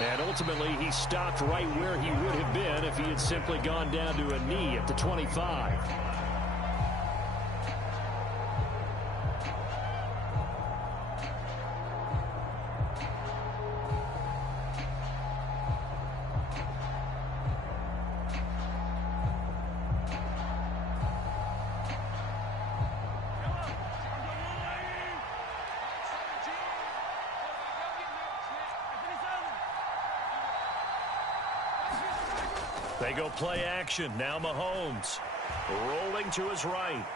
And ultimately, he stopped right where he would have been if he had simply gone down to a knee at the 25. They go play action. Now Mahomes rolling to his right.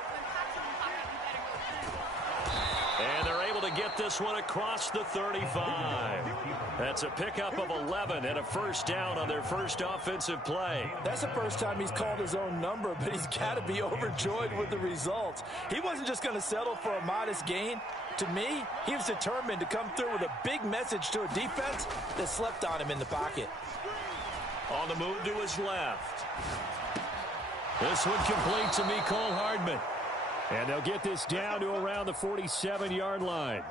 And they're able to get this one across the 35. That's a pickup of 11 and a first down on their first offensive play. That's the first time he's called his own number, but he's got to be overjoyed with the results. He wasn't just going to settle for a modest gain. To me, he was determined to come through with a big message to a defense that slept on him in the pocket. On the move to his left. This one complete to Mecole Hardman. And they'll get this down to around the 47-yard line.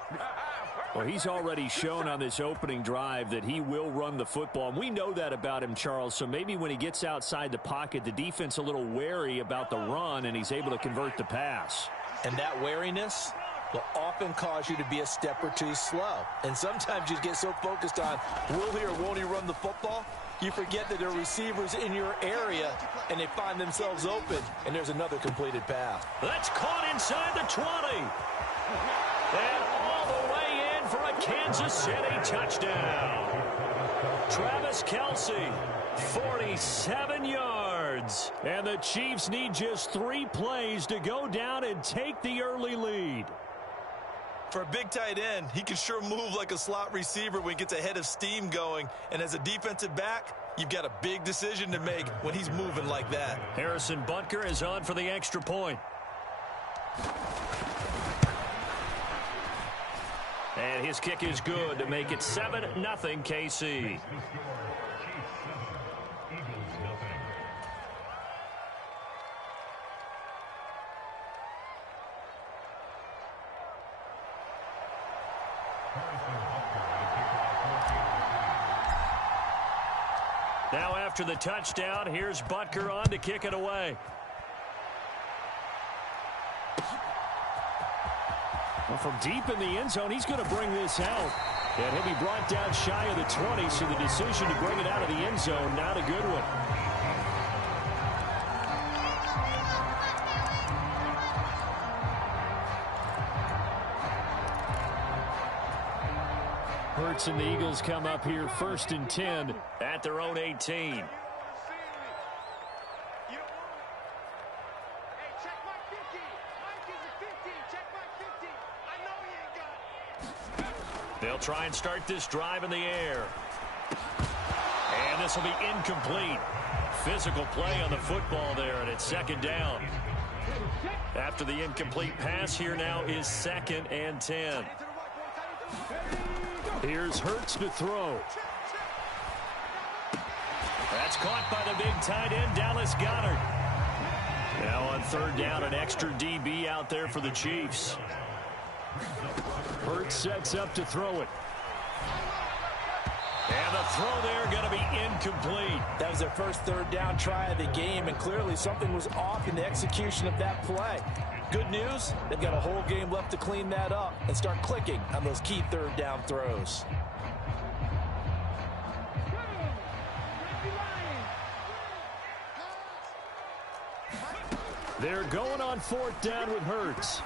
Well, he's already shown on this opening drive that he will run the football. And we know that about him, Charles. So maybe when he gets outside the pocket, the defense a little wary about the run, and he's able to convert the pass. And that wariness will often cause you to be a step or two slow. And sometimes you get so focused on will he or won't he run the football, you forget that there are receivers in your area, and they find themselves open, and there's another completed pass. That's caught inside the 20. And all the way in for a Kansas City touchdown. Travis Kelce, 47 yards. And the Chiefs need just 3 plays to go down and take the early lead. For a big tight end, he can sure move like a slot receiver when he gets a head of steam going. And as a defensive back, you've got a big decision to make when he's moving like that. Harrison Butker is on for the extra point. And his kick is good to make it 7-0 KC. Now after the touchdown, here's Butker on to kick it away. Well, from deep in the end zone, he's going to bring this out. And he'll be brought down shy of the 20, so the decision to bring it out of the end zone, not a good one. Hurts and the Eagles come up here 1st and 10 at their own 18. They'll try and start this drive in the air. And this will be incomplete. Physical play on the football there, and it's 2nd down. After the incomplete pass, here now is 2nd and 10. Here's Hurts to throw. That's caught by the big tight end, Dallas Goedert. Now on 3rd down, an extra DB out there for the Chiefs. Hurts sets up to throw it. And the throw there going to be incomplete. That was their first 3rd down try of the game, and clearly something was off in the execution of that play. Good news, they've got a whole game left to clean that up and start clicking on those key 3rd down throws. They're going on 4th down with Hurts.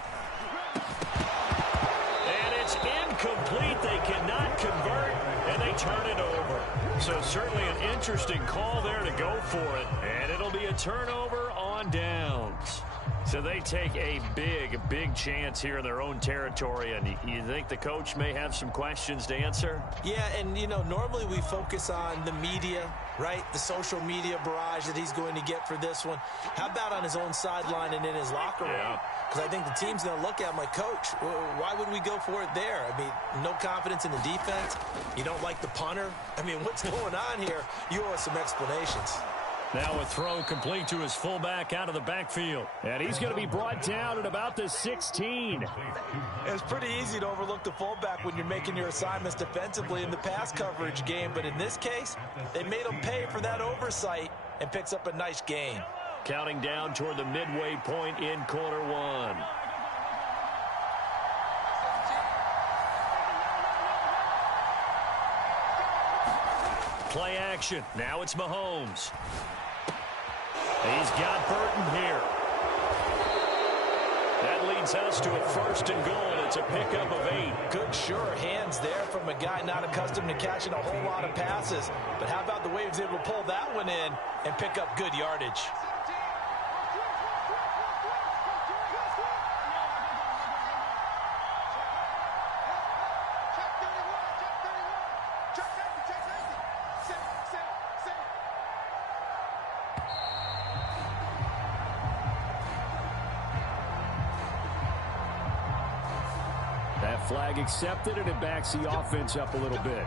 And it's incomplete. They cannot convert, and they turn it over. So certainly an interesting call there to go for it. And it'll be a turnover on downs. So they take a big chance here in their own territory, and you think the coach may have some questions to answer? Yeah, and, you know, normally we focus on the media, right? The social media barrage that he's going to get for this one. How about on his own sideline and in his locker room? Because I think the team's going to look at him like, Coach, why would we go for it there? I mean, no confidence in the defense. You don't like the punter. I mean, what's going on here? You owe us some explanations. Now a throw complete to his fullback out of the backfield. And he's going to be brought down at about the 16. It's pretty easy to overlook the fullback when you're making your assignments defensively in the pass coverage game. But in this case, they made him pay for that oversight and picks up a nice gain. Counting down toward the midway point in quarter one. Play action. Now it's Mahomes. He's got Burton here. That leads us to a 1st and goal. It's a pickup of 8. Good, sure hands there from a guy not accustomed to catching a whole lot of passes. But how about the way he was able to pull that one in and pick up good yardage? That flag accepted, and it backs the offense up a little bit.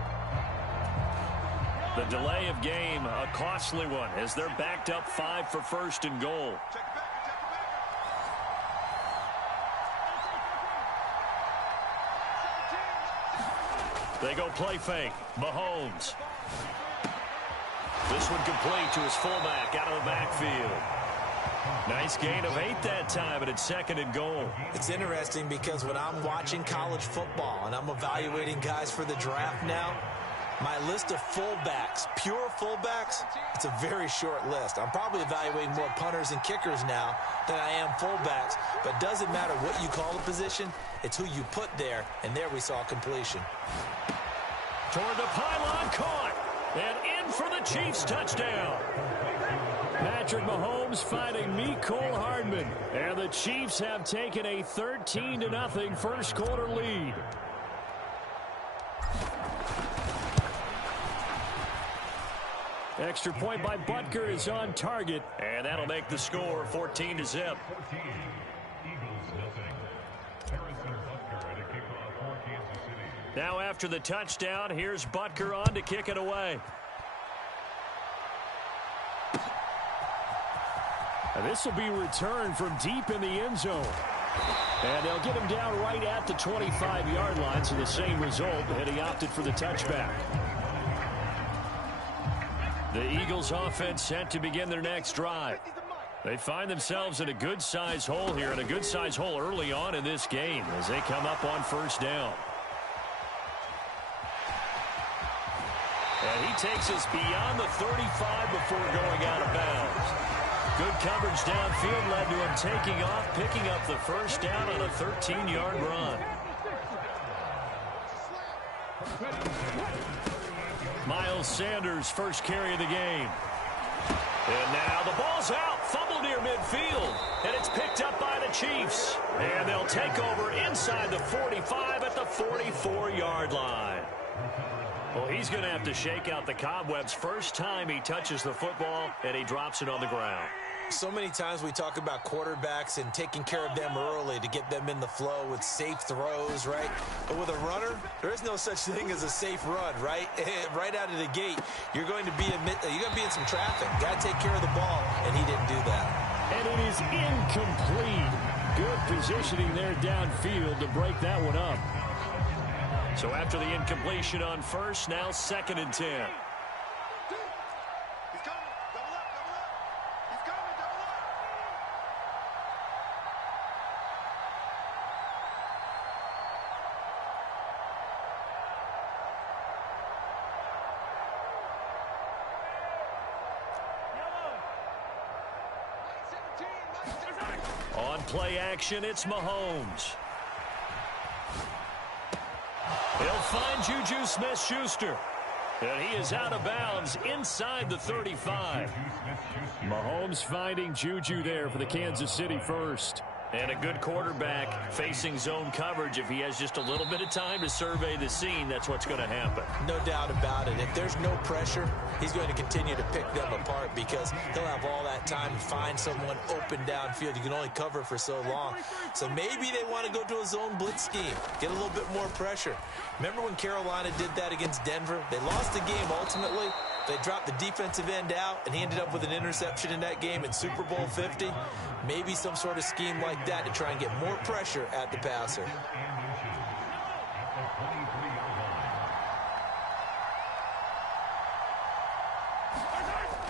The delay of game, a costly one, as they're backed up 5 for 1st and goal. They go play fake. Mahomes. This one complete to his fullback out of the backfield. Nice gain of 8 that time, and it's 2nd and goal. It's interesting because when I'm watching college football and I'm evaluating guys for the draft now, my list of fullbacks, pure fullbacks, it's a very short list. I'm probably evaluating more punters and kickers now than I am fullbacks, but doesn't matter what you call the position, it's who you put there, and there we saw completion. Toward the pylon, caught, and in for the Chiefs touchdown. Patrick Mahomes finding Mecole Hardman, and the Chiefs have taken a 13-0 first quarter lead. Extra point by Butker is on target, and that'll make the score 14-0. Now after the touchdown, here's Butker on to kick it away. And this will be returned from deep in the end zone. And they'll get him down right at the 25-yard line, so the same result, and he opted for the touchback. The Eagles offense set to begin their next drive. They find themselves in a good-size hole here, and a good-size hole early on in this game as they come up on 1st down. And he takes us beyond the 35 before going out of bounds. Good coverage downfield led to him taking off, picking up the 1st down on a 13-yard run. Miles Sanders' first carry of the game. And now the ball's out, fumbled near midfield, and it's picked up by the Chiefs. And they'll take over inside the 45 at the 44-yard line. Well, he's going to have to shake out the cobwebs first time he touches the football, and he drops it on the ground. So many times we talk about quarterbacks and taking care of them early to get them in the flow with safe throws, right? But with a runner, there is no such thing as a safe run, right? Right out of the gate, you're going to be in some traffic. Got to take care of the ball, and he didn't do that. And it is incomplete. Good positioning there downfield to break that one up. So after the incompletion on 1st, now 2nd and 10. On play action, it's Mahomes. He'll find Juju Smith-Schuster. And he is out of bounds inside the 35. Mahomes finding Juju there for the Kansas City first. And a good quarterback facing zone coverage. If he has just a little bit of time to survey the scene, that's what's going to happen. No doubt about it. If there's no pressure, he's going to continue to pick them apart because he'll have all that time to find someone open downfield. You can only cover for so long. So maybe they want to go to a zone blitz scheme, get a little bit more pressure. Remember when Carolina did that against Denver? They lost the game ultimately, They dropped the defensive end out, and he ended up with an interception in that game in Super Bowl 50. Maybe some sort of scheme like that to try and get more pressure at the passer.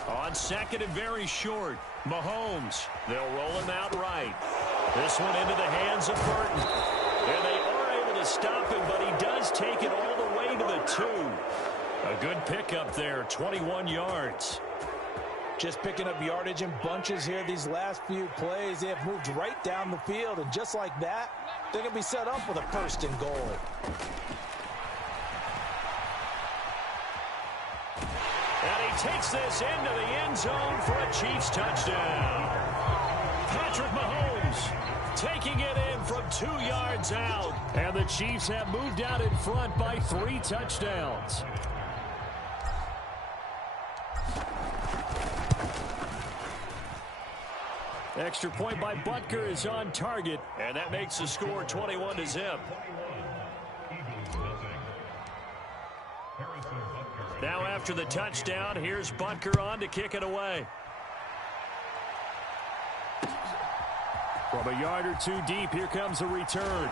On second and very short, Mahomes. They'll roll him out right. This one into the hands of Burton. And they are able to stop him, but he does take it all the way to the 2. A good pickup there, 21 yards. Just picking up yardage in bunches here these last few plays. They have moved right down the field, and just like that, they're going to be set up with a first and goal. And he takes this into the end zone for a Chiefs touchdown. Patrick Mahomes taking it in from 2 yards out. And the Chiefs have moved out in front by 3 touchdowns. Extra point by Butker is on target, and that makes the score 21-0. Now after the touchdown, here's Butker on to kick it away. From a yard or 2 deep, here comes a return.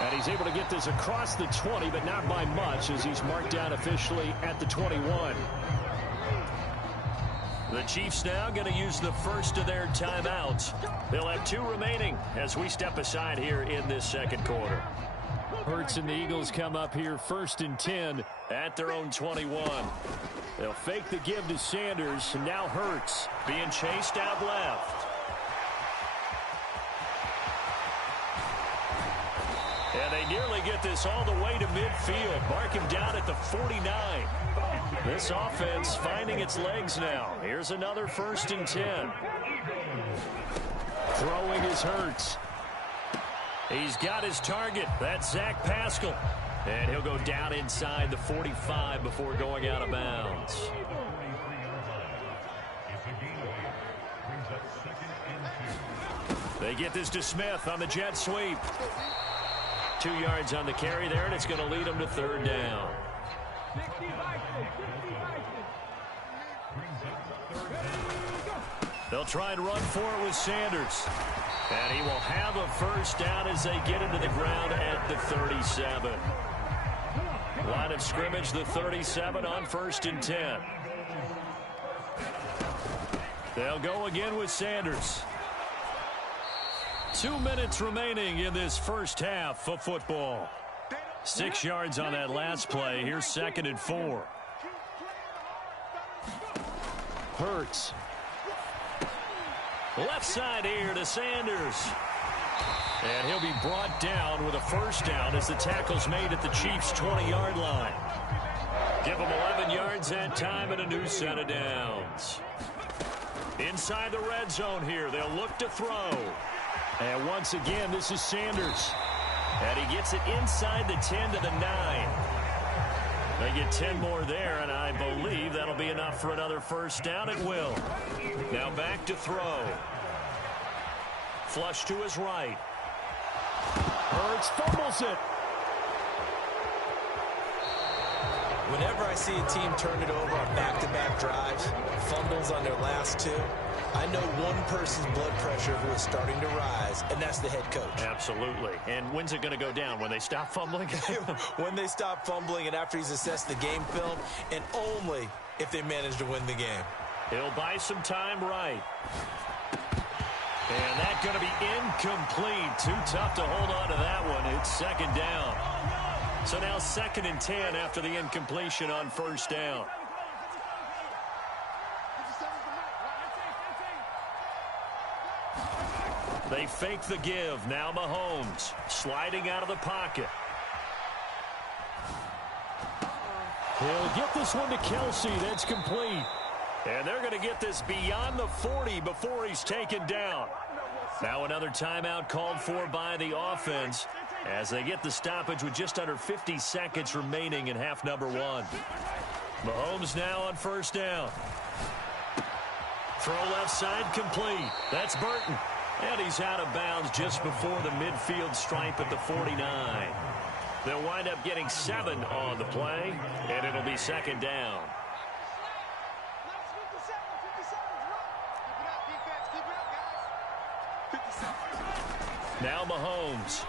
And he's able to get this across the 20, but not by much, as he's marked down officially at the 21. The Chiefs now going to use the first of their timeouts. They'll have 2 remaining as we step aside here in this second quarter. Hurts and the Eagles come up here 1st and 10 at their own 21. They'll fake the give to Sanders, and now Hurts being chased out left. And they nearly get this all the way to midfield. Mark him down at the 49. This offense finding its legs now. Here's another 1st and 10. Throwing is Hurts. He's got his target. That's Zach Pascal. And he'll go down inside the 45 before going out of bounds. They get this to Smith on the jet sweep. 2 yards on the carry there, and it's going to lead them to 3rd down. They'll try and run for it with Sanders. And he will have a 1st down as they get into the ground at the 37. Line of scrimmage, the 37 on 1st and 10. They'll go again with Sanders. 2 minutes remaining in this first half of football. 6 yards on that last play. Here's 2nd and 4. Hurts. Left side here to Sanders. And he'll be brought down with a 1st down as the tackle's made at the Chiefs' 20-yard line. Give them 11 yards that time and a new set of downs. Inside the red zone here, they'll look to throw. And once again, this is Sanders. And he gets it inside the 10 to the 9. They get 10 more there, and I believe that'll be enough for another 1st down. It will. Now back to throw. Flush to his right. Hurts fumbles it. Whenever I see a team turn it over on back-to-back drives, fumbles on their last 2, I know one person's blood pressure who is starting to rise, and that's the head coach. Absolutely. And when's it going to go down? When they stop fumbling? When they stop fumbling and after he's assessed the game film, and only if they manage to win the game. He'll buy some time right. And that's going to be incomplete. Too tough to hold on to that one. It's 2nd down. So now 2nd and 10 after the incompletion on 1st down. They fake the give. Now Mahomes sliding out of the pocket. He'll get this one to Kelsey. That's complete. And they're going to get this beyond the 40 before he's taken down. Now another timeout called for by the offense as they get the stoppage with just under 50 seconds remaining in half number 1. Mahomes now on 1st down. Throw left side complete. That's Burton. And he's out of bounds just before the midfield stripe at the 49. They'll wind up getting 7 on the play, and it'll be 2nd down. Now Mahomes.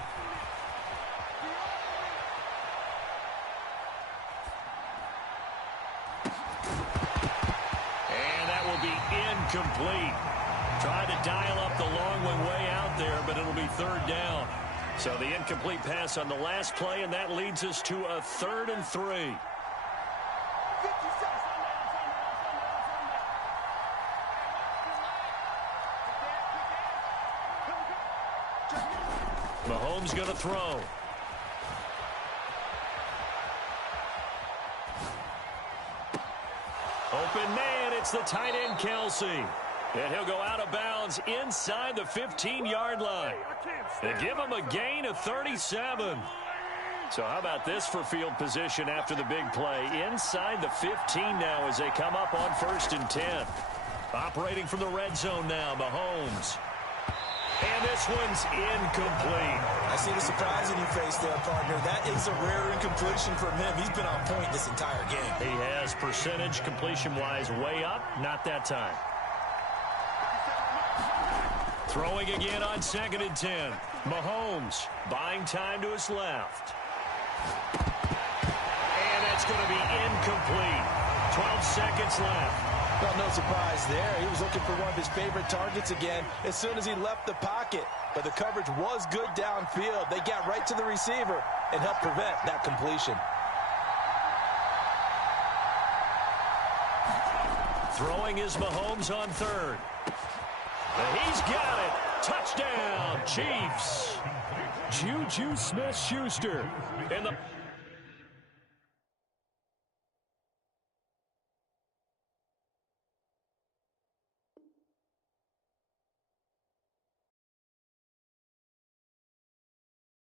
And that will be incomplete. Trying to dial up the long way out there, but it'll be third down. So the incomplete pass on the last play, and that leads us to a 3rd and 3. Mahomes going to throw. Open man, it's the tight end, Kelsey. And he'll go out of bounds inside the 15-yard line. They give him a gain of 37. So how about this for field position after the big play? Inside the 15 now as they come up on 1st and 10. Operating from the red zone now, Mahomes. And this one's incomplete. I see the surprise in your face there, partner. That is a rare incompletion from him. He's been on point this entire game. He has percentage completion-wise way up. Not that time. Throwing again on 2nd and 10. Mahomes buying time to his left. And that's going to be incomplete. 12 seconds left. Well, no surprise there. He was looking for one of his favorite targets again as soon as he left the pocket. But the coverage was good downfield. They got right to the receiver and helped prevent that completion. Throwing is Mahomes on 3rd. And he's got it. Touchdown, Chiefs. Juju Smith-Schuster in the